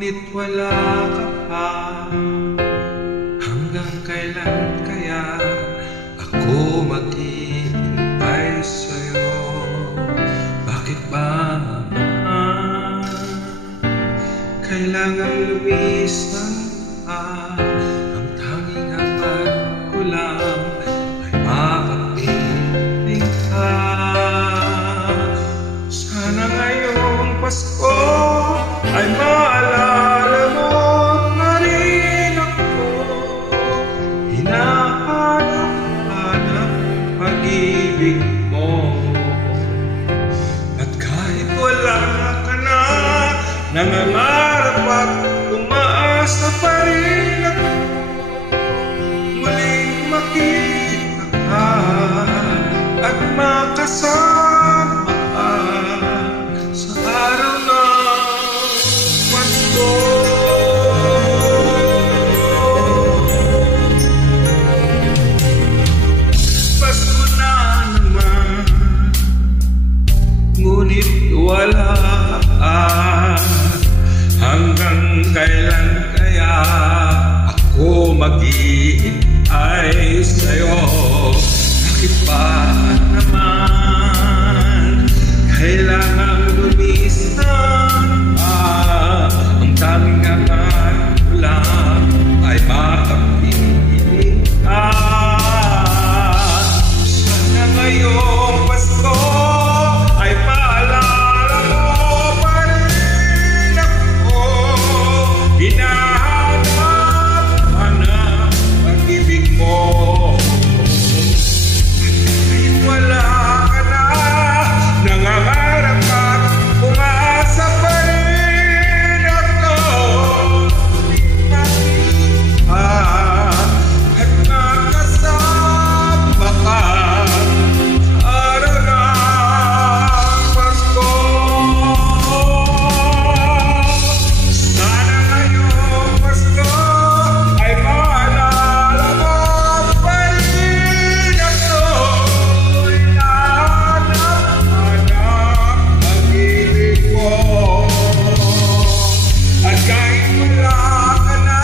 ngunit wala ka pa. Hanggang kailan kaya ako maghihintay sa'yo? Bakit ba naman kailangan lumisan pa? Ang tanging hangad ko lang ay makapiling ka. Sana ngayong Pasko ay maalala mo na rin ako. Hinahanap-hanap pag-ibig mo. At kahit wala ka na, nangangarap at umaasa pa rin ako. Muling makita ka at makasama ka sa araw ng Pasko. Pasko na naman, ngunit wala ka. Hanggang kailan kaya ako maghihintay sa'yo? Bakit ba naman kailangan lumisan pa? Ang daming hangad ko lang ay makapiling ka. Sana ngayong Pasko ay maalala mo pa rin ako. Hinahanap-hanap pag-ibig mo. Kahit wala ka na, nangangarap at umaasa pa rin ako. At makasama ka sa araw ng Pasko. Sana ngayong Pasko ay maalala mo pa rin ako. Hinahanap-hanap pag-ibig mo. At kahit wala ka na,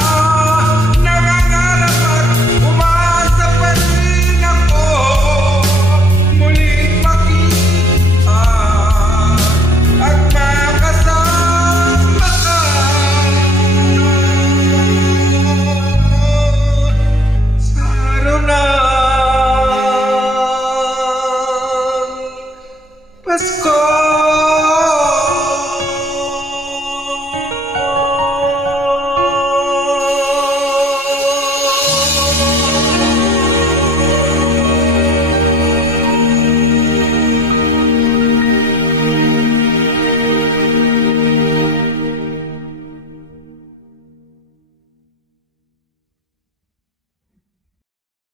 nangangarap at umaasa pa rin ako. Muling makita at makasama ka sa araw ng Pasko.